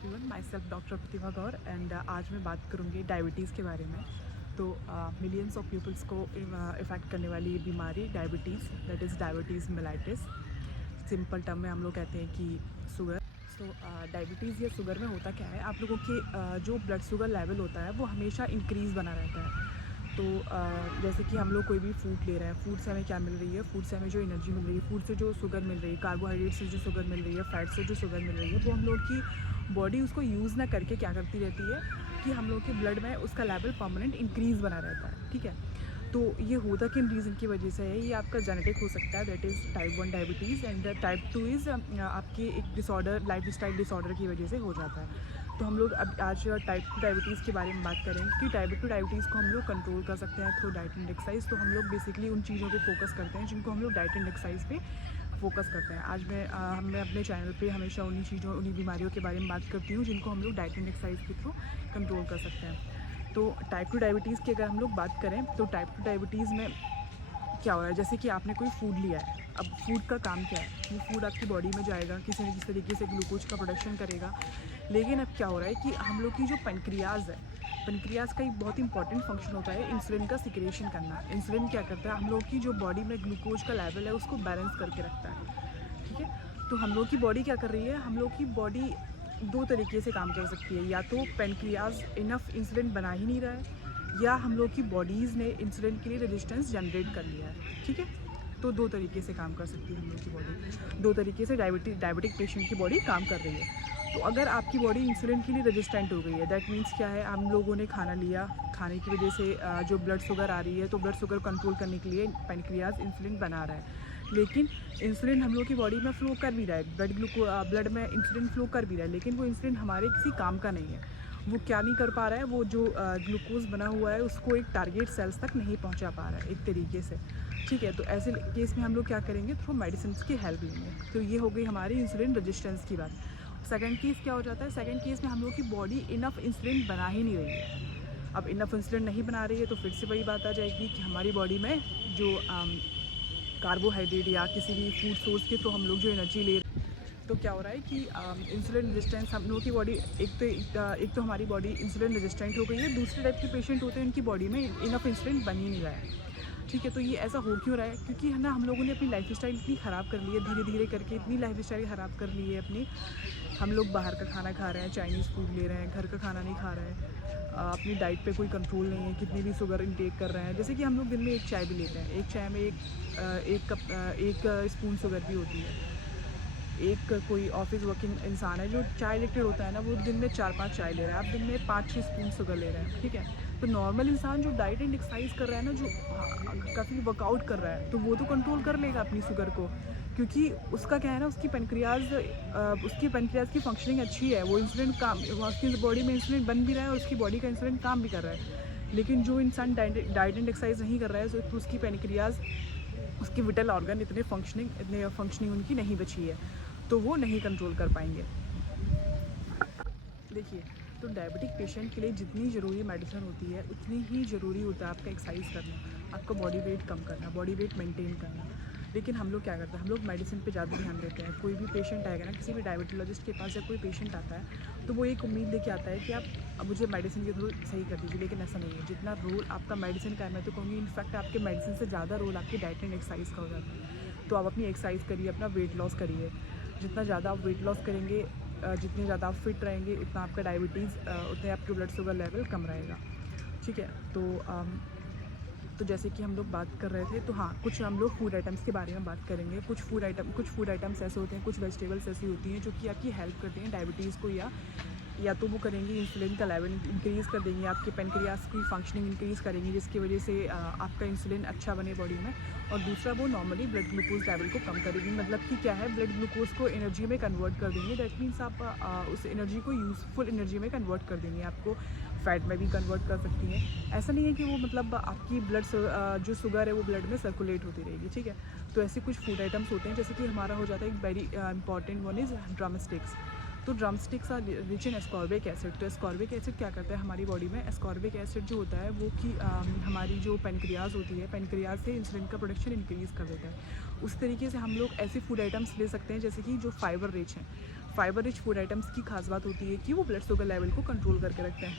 Everyone, my self doctor Pratibha Gaur and आज मैं बात करूँगी डायबिटीज़ के बारे में। तो मिलियंस ऑफ पीपल्स को इफ़ेक्ट करने वाली बीमारी diabetes, that is diabetes mellitus. Simple term में हम लोग कहते हैं कि शुगर। सो डायबिटीज़ या शुगर में होता क्या है, आप लोगों के जो ब्लड शुगर लेवल होता है वो हमेशा इंक्रीज़ बना रहता है। तो जैसे कि हम लोग कोई भी फूड ले रहे हैं, फूड से हमें क्या मिल रही है, फूड से हमें जो एनर्जी मिल रही है, फूड से जो शुगर मिल रही है, कार्बोहाइड्रेट से जो शुगर मिल रही है, फैट से जो शुगर मिल रही है, वो हम लोग की बॉडी उसको यूज़ ना करके क्या करती रहती है कि हम लोग के ब्लड में उसका लेवल परमानेंट इंक्रीज़ बना रहता है। ठीक है, तो ये होता किन रीज़न की वजह से है, ये आपका जेनेटिक हो सकता है, that is type 1 diabetes, and type 2 is आपके एक डिसऑर्डर, लाइफस्टाइल डिसऑर्डर की वजह से हो जाता है। तो हम लोग अब आज टाइप 2 डायबिटीज़ के बारे में बात करेंगे कि टाइप 2 डायबिटीज़ को हम लोग कंट्रोल कर सकते हैं थ्रू डाइट एंड एक्सरसाइज। तो हम लोग बेसिकली उन चीज़ों पे फोकस करते हैं जिनको हम लोग डाइट एंड एक्सरसाइज पे फोकस करते हैं। आज मैं अपने चैनल पे हमेशा उन्हीं चीज़ों, उन्हीं बीमारियों के बारे में बात करती हूँ जिनको हम लोग डाइट एंड एक्सरसाइज के थ्रू कंट्रोल कर सकते हैं। तो टाइप 2 डायबिटीज़ की अगर हम लोग बात करें तो टाइप 2 डायबिटीज़ में क्या हो रहा है, जैसे कि आपने कोई फूड लिया है। अब फूड का काम क्या है, वो फूड आपकी बॉडी में जाएगा, किसी न किसी तरीके से ग्लूकोज का प्रोडक्शन करेगा। लेकिन अब क्या हो रहा है कि हम लोग की जो पेनक्रियाज़ है, पेनक्रियाज़ का एक बहुत इंपॉर्टेंट फंक्शन होता है इंसुलिन का सिक्रेशन करना। इंसुलिन क्या करता है, हम लोग की जो बॉडी में ग्लूकोज का लेवल है उसको बैलेंस करके रखता है। ठीक है, तो हम लोग की बॉडी क्या कर रही है, हम लोग की बॉडी दो तरीके से काम कर सकती है। या तो पेनक्रियाज़ इनफ इंसुलिन बना ही नहीं रहा है, या हम लोग की बॉडीज़ ने इंसुलिन के लिए रेजिस्टेंस जनरेट कर लिया है। ठीक है, तो दो तरीके से काम कर सकती है हम लोग की बॉडी, दो तरीके से डायबिटिक पेशेंट की बॉडी काम कर रही है। तो अगर आपकी बॉडी इंसुलिन के लिए रेजिस्टेंट हो गई है, दैट मीन्स क्या है, हम लोगों ने खाना लिया, खाने की वजह से जो ब्लड शुगर आ रही है, तो ब्लड शुगर कंट्रोल करने के लिए पेनक्रियाज इंसुलिन बना रहा है। लेकिन इंसुलिन हम लोग की बॉडी में फ़्लो कर भी रहा है, ब्लड में इंसुलिन फ़्लो कर भी रहा है, लेकिन वो इंसुलिन हमारे किसी काम का नहीं है। वो क्या नहीं कर पा रहा है, वो जो ग्लूकोज बना हुआ है उसको एक टारगेट सेल्स तक नहीं पहुंचा पा रहा है एक तरीके से। ठीक है, तो ऐसे केस में हम लोग क्या करेंगे, थ्रू मेडिसिन की हेल्प लेंगे। तो ये हो गई हमारी इंसुलिन रेजिस्टेंस की बात। सेकंड केस क्या हो जाता है, सेकंड केस में हम लोग की बॉडी इनफ इंसुलिन बना ही नहीं रही है। अब इनफ इंसुलिन नहीं बना रही है तो फिर से वही बात आ जाएगी कि हमारी बॉडी में जो कार्बोहाइड्रेट या किसी भी फूड सोर्स के थ्रू हम लोग जो एनर्जी ले रहे हैं, तो क्या हो रहा है कि इंसुलिन रेजिस्टेंस हम लोगों की बॉडी, एक तो हमारी बॉडी इंसुलिन रेजिस्टेंट हो गई है, दूसरे टाइप के पेशेंट होते हैं उनकी बॉडी में इनफ इंसुलिन बन ही नहीं रहा है। ठीक है, तो ये ऐसा हो क्यों रहा है, क्योंकि है ना, हम लोगों ने अपनी लाइफस्टाइल इतनी ख़राब कर ली है, धीरे धीरे करके इतनी लाइफस्टाइल ख़राब कर ली है अपनी। हम लोग बाहर का खाना खा रहे हैं, चाइनीज़ फूड ले रहे हैं, घर का खाना नहीं खा रहे हैं। अपनी डाइट पे कोई कंट्रोल नहीं है, कितनी भी शुगर इनटेक कर रहे हैं। जैसे कि हम लोग दिन में एक चाय भी लेते हैं, एक चाय में एक स्पून शुगर भी होती है। एक कोई ऑफिस वर्किंग इंसान है जो चाय एडिक्टेड होता है ना, वो दिन में 4-5 चाय ले रहा है, आप दिन में 5-6 स्पून शुगर ले रहे हैं। ठीक है, तो नॉर्मल इंसान जो डाइट एंड एक्सरसाइज कर रहा है ना, जो काफ़ी वर्कआउट कर रहा है, तो वो तो कंट्रोल कर लेगा अपनी शुगर को, क्योंकि उसका क्या है ना, उसकी पेनक्रियाज की फंक्शनिंग अच्छी है, वो इंसुलिन काम, उसकी बॉडी में इंसुलिन बन भी रहा है और उसकी बॉडी का इंसुलिन काम भी कर रहा है। लेकिन जो इंसान डाइट एंड एक्सरसाइज नहीं कर रहा है, तो उसकी पेनक्रियाज, उसके विटल ऑर्गन इतने फंक्शनिंग उनकी नहीं बची है, तो वो नहीं कंट्रोल कर पाएंगे। देखिए, तो डायबिटिक पेशेंट के लिए जितनी ज़रूरी मेडिसिन होती है उतनी ही ज़रूरी होता है आपका एक्सरसाइज करना, आपका बॉडी वेट कम करना, बॉडी वेट मेंटेन करना। लेकिन हम लोग क्या करते हैं, हम लोग मेडिसिन पे ज़्यादा ध्यान देते हैं। कोई भी पेशेंट आएगा ना, किसी भी डायबिटोलॉजिस्ट के पास जब कोई पेशेंट आता है तो वो एक उम्मीद लेके आता है कि आप मुझे मेडिसिन के थ्रू सही कर दीजिए, लेकिन ऐसा नहीं है। जितना रोल आपका मेडिसिन का है, मैं तो कहूँगी इनफैक्ट आपके मेडिसिन से ज़्यादा रोल आपकी डाइट एंड एक्सरसाइज का हो जाता है। तो आप अपनी एक्सरसाइज करिए, अपना वेट लॉस करिए। जितना ज़्यादा आप वेट लॉस करेंगे, जितने ज़्यादा आप फिट रहेंगे, उतना आपका डायबिटीज़, उतने आपके ब्लड शुगर लेवल कम रहेगा। ठीक है, तो जैसे कि हम लोग बात कर रहे थे, तो हाँ, कुछ हम लोग फूड आइटम्स के बारे में बात करेंगे। कुछ फूड आइटम्स ऐसे होते हैं, कुछ वेजिटेबल्स ऐसी होती हैं जो कि आपकी हेल्प करती हैं डायबिटीज़ को, या तो वो करेंगी इंसुलिन का लेवल इंक्रीज़ कर देंगी, आपके पेनक्रियाज की फंक्शनिंग इंक्रीज़ करेंगी, जिसकी वजह से आपका इंसुलिन अच्छा बने बॉडी में। और दूसरा, वो नॉर्मली ब्लड ग्लूकोज लेवल को कम करेगी। मतलब कि क्या है, ब्लड ग्लूकोज को एनर्जी में कन्वर्ट कर देंगे। दैट मीन्स आप उस एनर्जी को यूज़फुल एनर्जी में कन्वर्ट कर देंगे, आपको फैट में भी कन्वर्ट कर सकती हैं। ऐसा नहीं है कि वो मतलब आपकी जो शुगर है वो ब्लड में सर्कुलेट होती रहेगी। ठीक है, तो ऐसे कुछ फूड आइटम्स होते हैं, जैसे कि हमारा हो जाता है एक very important one is drumsticks. तो drumsticks are rich in ascorbic acid. तो एस्कॉर्बिक एसिड क्या करता है हमारी बॉडी में, एस्कॉर्बिक एसिड जो होता है वो कि हमारी जो पेनक्रियाज होती है, पेनक्रियाज से इंसुलिन का प्रोडक्शन इंक्रीज़ कर देता है। उस तरीके से हम लोग ऐसे फूड आइटम्स ले सकते हैं जैसे कि जो फाइबर रिच हैं। फाइबर रिच फूड आइटम्स की खास बात होती है कि वो ब्लड शुगर लेवल को कंट्रोल करके रखते हैं।